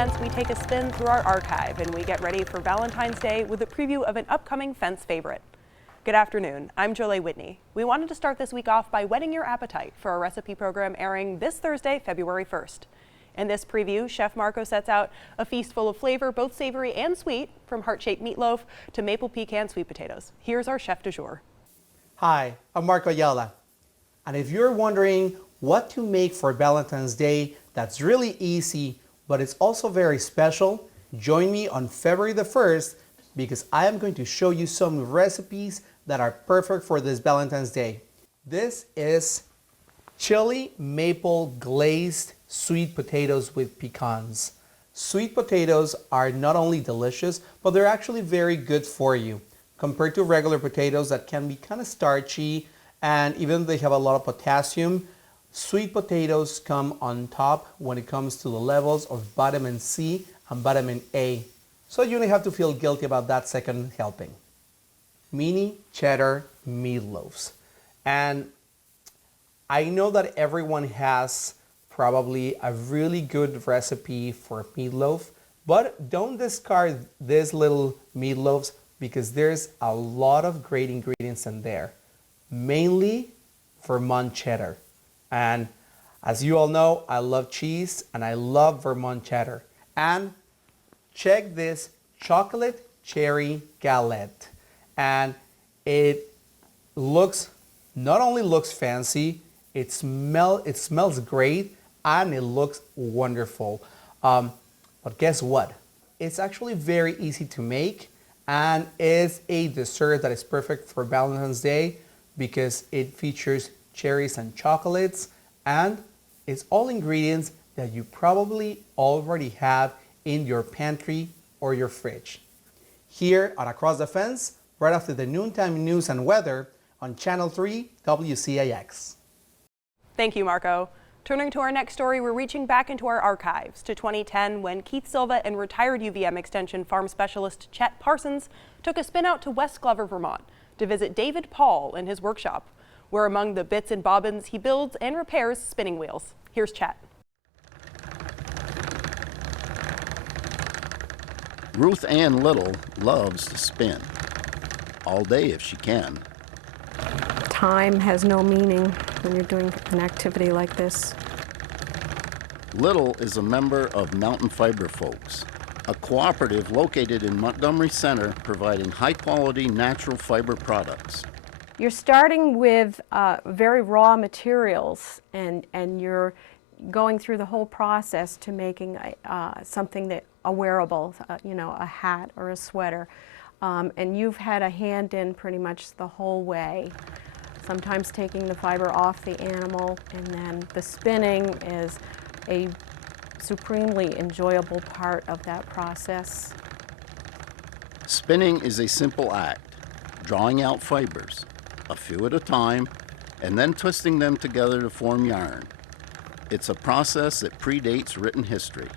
fence, we take a spin through our archive and we get ready for Valentine's Day with a preview of an upcoming fence favorite. Good afternoon, I'm Jolie Whitney. We wanted to start this week off by whetting your appetite for a recipe program airing this Thursday, February 1st. In this preview, Chef Marco sets out a feast full of flavor, both savory and sweet, from heart-shaped meatloaf to maple pecan sweet potatoes. Here's our chef du jour. Hi, I'm Marco Ayala. And if you're wondering what to make for Valentine's Day that's really easy, but it's also very special, join me on February the 1st because I am going to show you some recipes that are perfect for this Valentine's Day. This is chili maple glazed sweet potatoes with pecans. Sweet potatoes are not only delicious, but they're actually very good for you compared to regular potatoes that can be kind of starchy, and even though they have a lot of potassium, sweet potatoes come on top when it comes to the levels of vitamin C and vitamin A. So you don't have to feel guilty about that second helping. Mini cheddar meatloaves. And I know that everyone has probably a really good recipe for meatloaf, but don't discard these little meatloaves because there's a lot of great ingredients in there, mainly Vermont cheddar. And as you all know, I love cheese and I love Vermont cheddar. And check this chocolate cherry galette. And it not only looks fancy, it smells great and it looks wonderful. But guess what? It's actually very easy to make and is a dessert that is perfect for Valentine's Day because it features cherries and chocolates, and it's all ingredients that you probably already have in your pantry or your fridge. Here on Across the Fence, right after the noontime news and weather on Channel 3 WCIX. Thank you, Marco. Turning to our next story, we're reaching back into our archives to 2010 when Keith Silva and retired UVM Extension farm specialist Chet Parsons took a spin out to West Glover, Vermont to visit David Paul in his workshop, where among the bits and bobbins he builds and repairs spinning wheels. Here's Chet. Ruth Ann Little loves to spin, all day if she can. Time has no meaning when you're doing an activity like this. Little is a member of Mountain Fiber Folks, a cooperative located in Montgomery Center providing high-quality natural fiber products. You're starting with very raw materials, and you're going through the whole process to making something a wearable, a hat or a sweater. And you've had a hand in pretty much the whole way. Sometimes taking the fiber off the animal, and then the spinning is a supremely enjoyable part of that process. Spinning is a simple act, drawing out fibers, a few at a time, and then twisting them together to form yarn. It's a process that predates written history.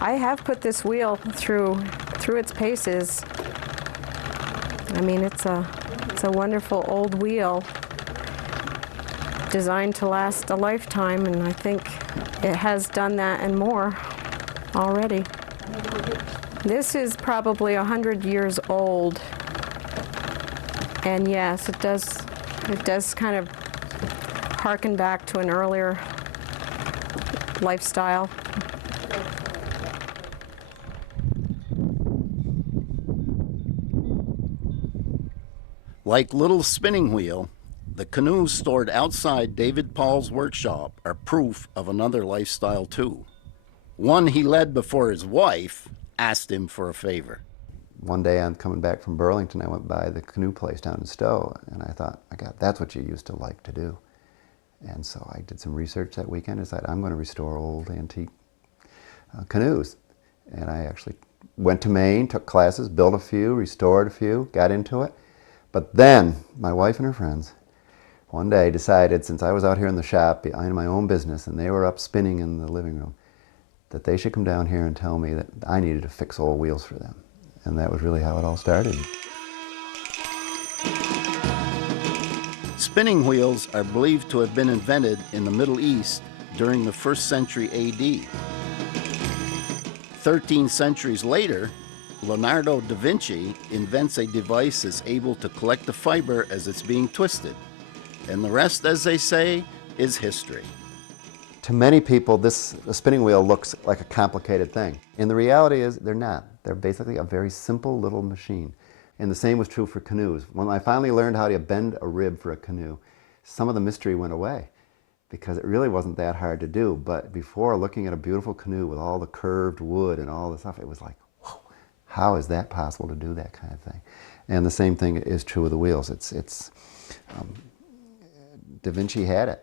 I have put this wheel through its paces. I mean, it's a wonderful old wheel designed to last a lifetime, and I think it has done that and more already. This is probably 100 years old, and yes, it does kind of harken back to an earlier lifestyle. Like Little's spinning wheel, the canoes stored outside David Paul's workshop are proof of another lifestyle too. One he led before his wife asked him for a favor. One day I'm coming back from Burlington, I went by the canoe place down in Stowe, and I thought, that's what you used to like to do. And so I did some research that weekend and decided I'm going to restore old antique canoes. And I actually went to Maine, took classes, built a few, restored a few, got into it. But then my wife and her friends one day decided, since I was out here in the shop behind my own business and they were up spinning in the living room, that they should come down here and tell me that I needed to fix old wheels for them. And that was really how it all started. Spinning wheels are believed to have been invented in the Middle East during the 1st century AD. 13 centuries later, Leonardo da Vinci invents a device that's able to collect the fiber as it's being twisted. And the rest, as they say, is history. To many people, a spinning wheel looks like a complicated thing. And the reality is they're not. They're basically a very simple little machine. And the same was true for canoes. When I finally learned how to bend a rib for a canoe, some of the mystery went away because it really wasn't that hard to do. But before, looking at a beautiful canoe with all the curved wood and all the stuff, it was like, whoa, how is that possible to do that kind of thing? And the same thing is true with the wheels. Da Vinci had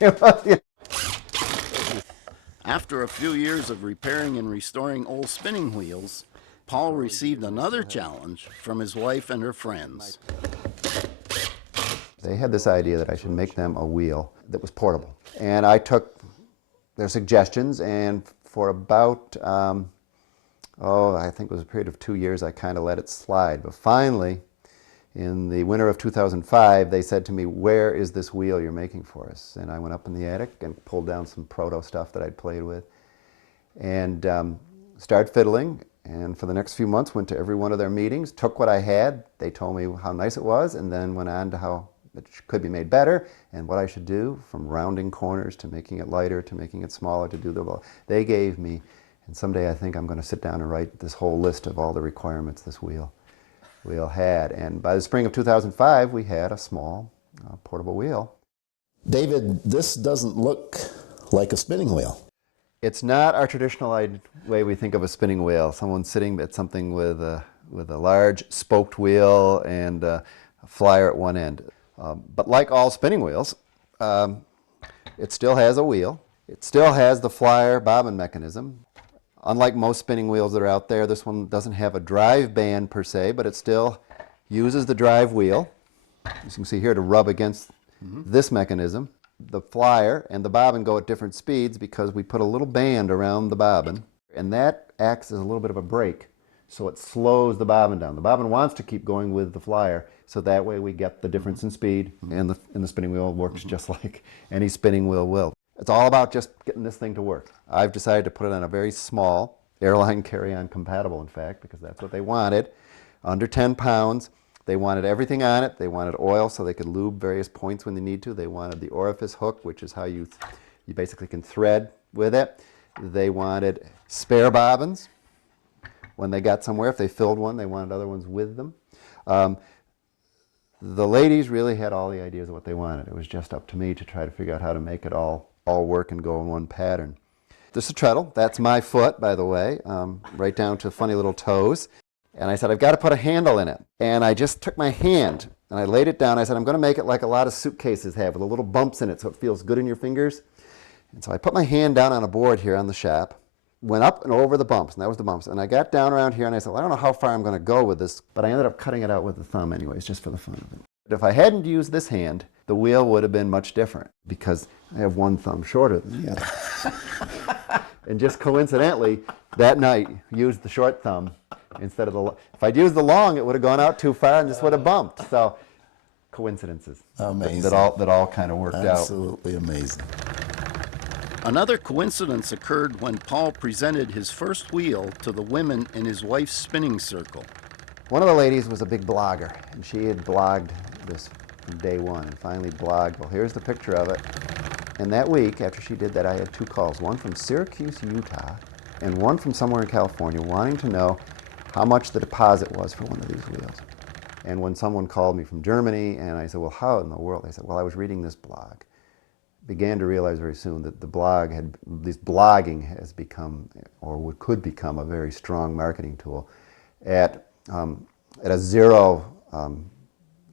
it. After a few years of repairing and restoring old spinning wheels, Paul received another challenge from his wife and her friends. They had this idea that I should make them a wheel that was portable. And I took their suggestions, and for about, I think it was a period of 2 years, I kind of let it slide. But finally, in the winter of 2005, they said to me, "Where is this wheel you're making for us?" And I went up in the attic and pulled down some proto stuff that I'd played with and started fiddling. And for the next few months, went to every one of their meetings, took what I had. They told me how nice it was, and then went on to how it could be made better and what I should do, from rounding corners to making it lighter to making it smaller to do they gave me. And someday I think I'm going to sit down and write this whole list of all the requirements this wheel had. And by the spring of 2005, we had a small portable wheel. David, this doesn't look like a spinning wheel. It's not our traditional way we think of a spinning wheel. Someone sitting at something with a large spoked wheel and a flyer at one end. But like all spinning wheels, it still has a wheel. It still has the flyer bobbin mechanism. Unlike most spinning wheels that are out there, this one doesn't have a drive band per se, but it still uses the drive wheel, as you can see here, to rub against this mechanism. The flyer and the bobbin go at different speeds because we put a little band around the bobbin, and that acts as a little bit of a brake, so it slows the bobbin down. The bobbin wants to keep going with the flyer, so that way we get the difference in speed, and the spinning wheel works just like any spinning wheel will. It's all about just getting this thing to work. I've decided to put it on a very small airline carry-on compatible, in fact, because that's what they wanted. Under 10 pounds. They wanted everything on it. They wanted oil so they could lube various points when they need to. They wanted the orifice hook, which is how you basically can thread with it. They wanted spare bobbins. When they got somewhere, if they filled one, they wanted other ones with them. The ladies really had all the ideas of what they wanted. It was just up to me to try to figure out how to make it all work and go in one pattern. This is a treadle. That's my foot, by the way, right down to funny little toes. And I said, I've got to put a handle in it. And I just took my hand and I laid it down. I said, I'm going to make it like a lot of suitcases have, with the little bumps in it so it feels good in your fingers. And so I put my hand down on a board here on the shop, went up and over the bumps, and that was the bumps. And I got down around here and I said, well, I don't know how far I'm going to go with this, but I ended up cutting it out with the thumb anyways, just for the fun of it. But if I hadn't used this hand, the wheel would have been much different because I have one thumb shorter than the other. And just coincidentally, that night, used the short thumb instead of the long. If I'd used the long, it would have gone out too far and just would have bumped. So, coincidences. Amazing. That all kind of worked out. Absolutely amazing. Another coincidence occurred when Paul presented his first wheel to the women in his wife's spinning circle. One of the ladies was a big blogger, and she had blogged this from day one, and finally blogged. Well, here's the picture of it. And that week, after she did that, I had 2 calls, one from Syracuse, Utah, and one from somewhere in California, wanting to know how much the deposit was for one of these wheels. And when someone called me from Germany, and I said, well, how in the world? They said, well, I was reading this blog. Began to realize very soon that this blogging has become, or could become, a very strong marketing tool at a zero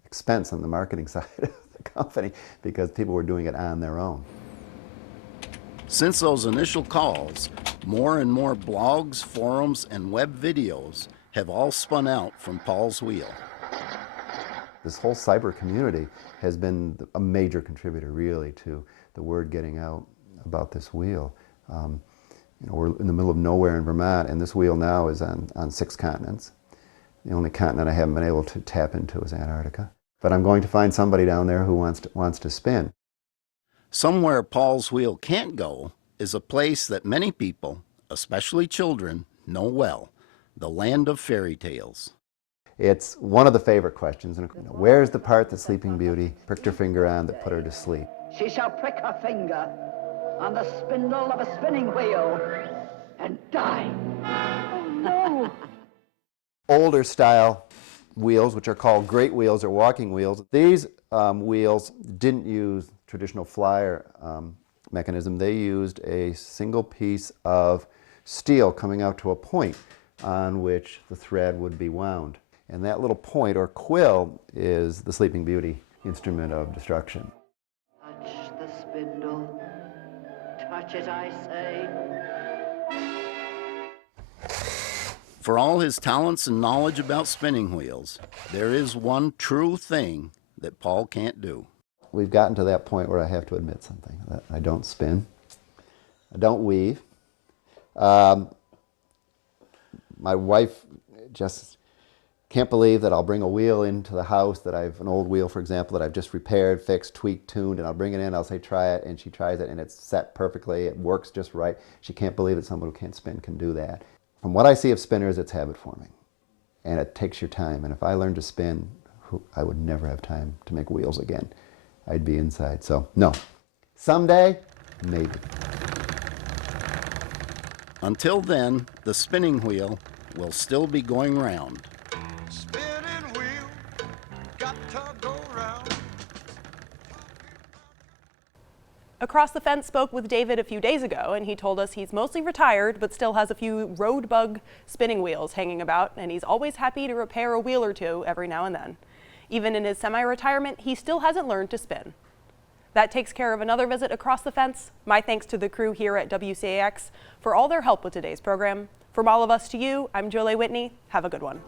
expense on the marketing side of the company, because people were doing it on their own. Since those initial calls, more and more blogs, forums, and web videos have all spun out from Paul's wheel. This whole cyber community has been a major contributor, really, to the word getting out about this wheel. We're in the middle of nowhere in Vermont, and this wheel now is on 6 continents. The only continent I haven't been able to tap into is Antarctica. But I'm going to find somebody down there who wants to spin. Somewhere Paul's wheel can't go is a place that many people, especially children, know well, the land of fairy tales. It's one of the favorite questions. And where's the part that Sleeping Beauty pricked her finger on that put her to sleep? She shall prick her finger on the spindle of a spinning wheel and die. Oh, no. Older style wheels, which are called great wheels or walking wheels, these wheels didn't use traditional flyer mechanism. They used a single piece of steel coming out to a point on which the thread would be wound. And that little point or quill is the Sleeping Beauty instrument of destruction. Touch the spindle, touch it, I say. For all his talents and knowledge about spinning wheels, there is one true thing that Paul can't do. We've gotten to that point where I have to admit something. That I don't spin. I don't weave. My wife just can't believe that I'll bring a wheel into the house that an old wheel, for example, that I've just repaired, fixed, tweaked, tuned, and I'll bring it in, I'll say, try it, and she tries it, and it's set perfectly, it works just right. She can't believe that someone who can't spin can do that. From what I see of spinners, it's habit forming, and it takes your time, and if I learned to spin, I would never have time to make wheels again. I'd be inside, so no. Someday, maybe. Until then, the spinning wheel will still be going round. Spinning wheel, got to go round. Across the Fence spoke with David a few days ago, and he told us he's mostly retired but still has a few road bug spinning wheels hanging about, and he's always happy to repair a wheel or two every now and then. Even in his semi-retirement, he still hasn't learned to spin. That takes care of another visit across the fence. My thanks to the crew here at WCAX for all their help with today's program. From all of us to you, I'm Jolie Whitney. Have a good one.